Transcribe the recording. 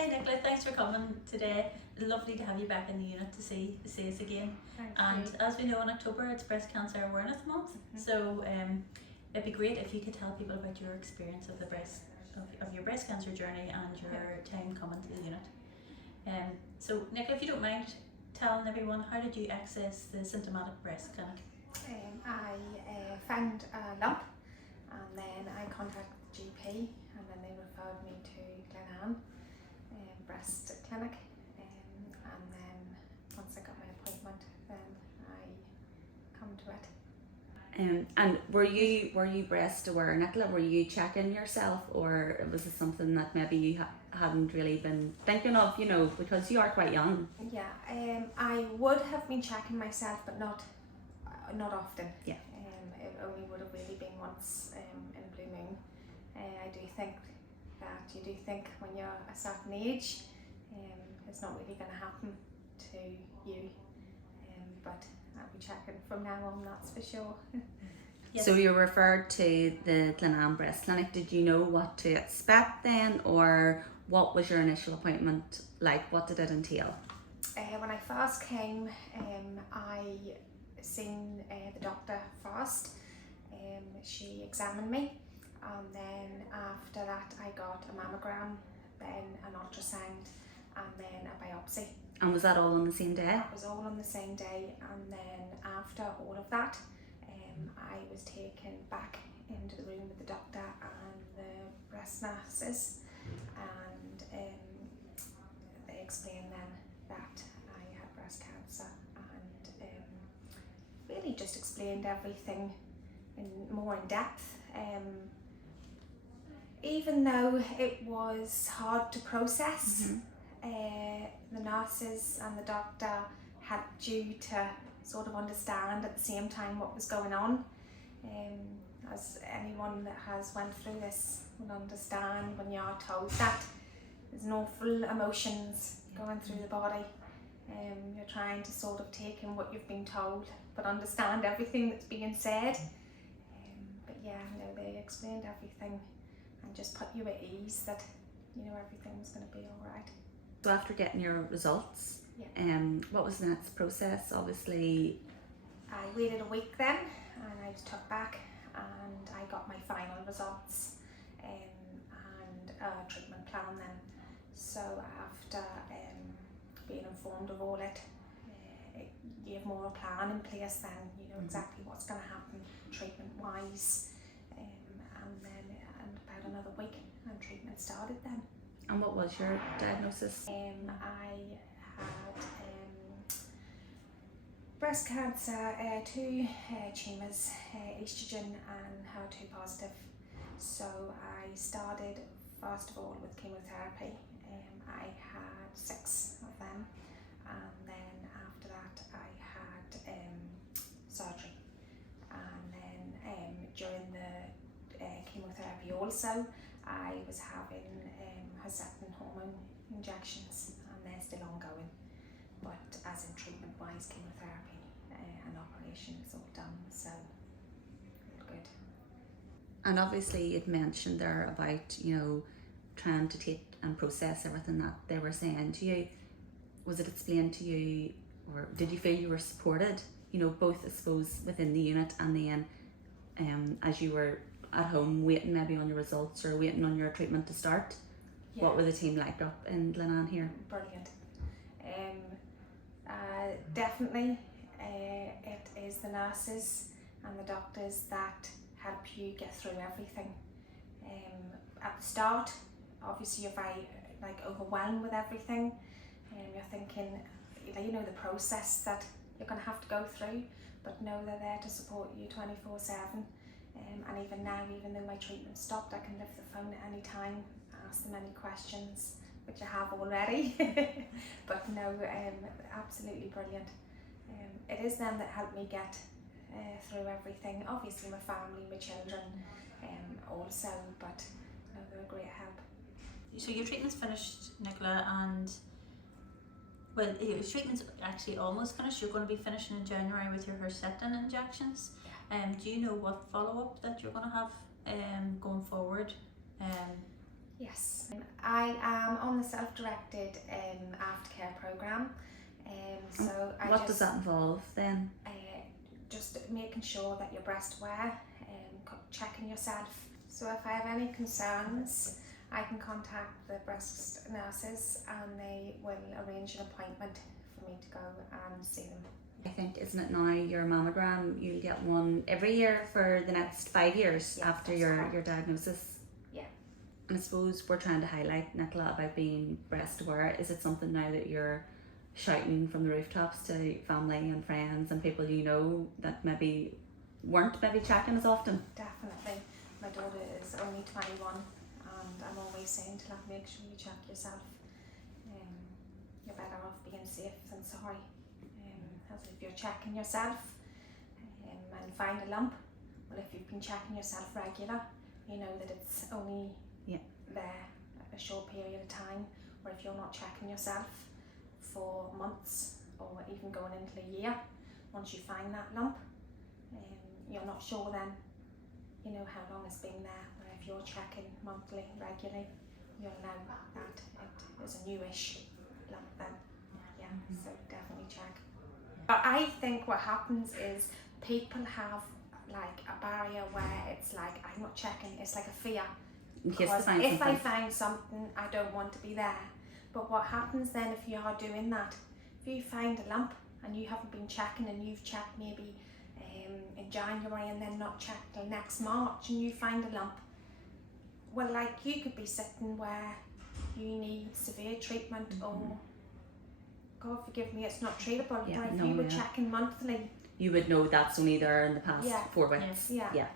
Hi Nicola, thanks for coming today. Lovely to have you back in the unit to see us again. Thank And you. as we know, in October it's Breast Cancer Awareness Month, so it'd be great if you could tell people about your experience of of your breast cancer journey and your time coming to the unit. So Nicola, if you don't mind telling everyone, how did you access the symptomatic breast clinic? I found a lump, and then I contacted the GP, and then they referred me to Glenanne breast clinic, and then once I got my appointment, then I come to it. And were you breast aware, Nicola? Were you checking yourself, or was it something that maybe you hadn't really been thinking of? You know, because you are quite young. Yeah, I would have been checking myself, but not often. Yeah. It only would have really been once in a blue moon. I do think that you do think when you're a certain age, it's not really going to happen to you. But I'll be checking from now on, that's for sure. Yes. So you were referred to the Glenanne Breast Clinic. Did you know what to expect then, or what was your initial appointment like? What did it entail? When I first came, I seen the doctor first. She examined me, and then after that I got a mammogram, then an ultrasound, and then a biopsy. And was that all on the same day? That was all on the same day, and then after all of that, I was taken back into the room with the doctor and the breast nurses, and they explained then that I had breast cancer, and really just explained everything more in depth. Even though it was hard to process, the nurses and the doctor helped you to sort of understand at the same time what was going on. As anyone that has went through this will understand, when you're told that there's an awful emotions going through the body. You're trying to sort of take in what you've been told, but understand everything that's being said. But yeah, no, they explained everything and just put you at ease that, you know, everything was going to be all right. So after getting your results, Yeah. What was the next process? Obviously, I waited a week then, and I was took back, and I got my final results and a treatment plan then. So after being informed of all it gave more a plan in place then, you know exactly what's going to happen treatment wise, and then in about another week and treatment started then. and what was your diagnosis? I had breast cancer, 2 tumours, estrogen and HER2 positive. So I started first of all with chemotherapy. I had 6 of them, and then after that I had surgery, and then during the chemotherapy also I was having Herceptin hormone injections, and they're still ongoing. But as in treatment wise, chemotherapy and operation is all done, so good. And obviously you'd mentioned there about, you know, trying to take and process everything that they were saying to you. Was it explained to you, or did you feel you were supported, you know, both I suppose within the unit and then as you were at home waiting maybe on your results or waiting on your treatment to start? Yeah. What were the team like up in Glenanne here? Brilliant. Definitely it is the nurses and the doctors that help you get through everything. At the start, obviously you're very overwhelmed with everything, you're thinking, you know, the process that you're going to have to go through, but know they're there to support you 24/7. And even now, even though my treatment stopped, I can lift the phone at any time, ask them any questions, which I have already. But no, absolutely brilliant. It is them that help me get through everything. Obviously my family, my children also, but no, they're a great help. So your treatment's finished, Nicola, and well, your treatment's actually almost finished. You're going to be finishing in January with your Herceptin injections. Do you know what follow-up that you're going to have going forward? Yes, I am on the self-directed aftercare programme. So I What just, does that involve then? just making sure that you're breast aware, checking yourself. So if I have any concerns, I can contact the breast nurses and they will arrange an appointment for me to go and see them. I think, isn't it now your mammogram, you'll get one every year for the next 5 years Yeah, after that's your correct. diagnosis? Yeah. And I suppose we're trying to highlight, Nicola, about being breast aware. Is it something now that you're shouting from the rooftops to family and friends and people you know that maybe weren't checking as often? Definitely. My daughter is only 21 and I'm always saying to her, make sure you check yourself. You're better off being safe than sorry. As if you're checking yourself and find a lump, well, if you've been checking yourself regular, you know that it's only there a short period of time, or if you're not checking yourself for months or even going into a year, once you find that lump, you're not sure then, you know, how long it's been there, where if you're checking monthly, regularly, you'll know that it is a newish lump then. Yeah, so definitely check. I think what happens is people have like a barrier where it's like, I'm not checking, it's like a fear. In case Because they find if something. I find something, I don't want to be there. But what happens then if you are doing that? If you find a lump and you haven't been checking and you've checked maybe in January and then not checked till next March and you find a lump, well, like you could be sitting where you need severe treatment or, God forgive me, it's not treatable. Yeah, But if no, you were yeah. checking monthly, You would know that's only there in the past Yeah. 4 weeks. yeah. Yeah.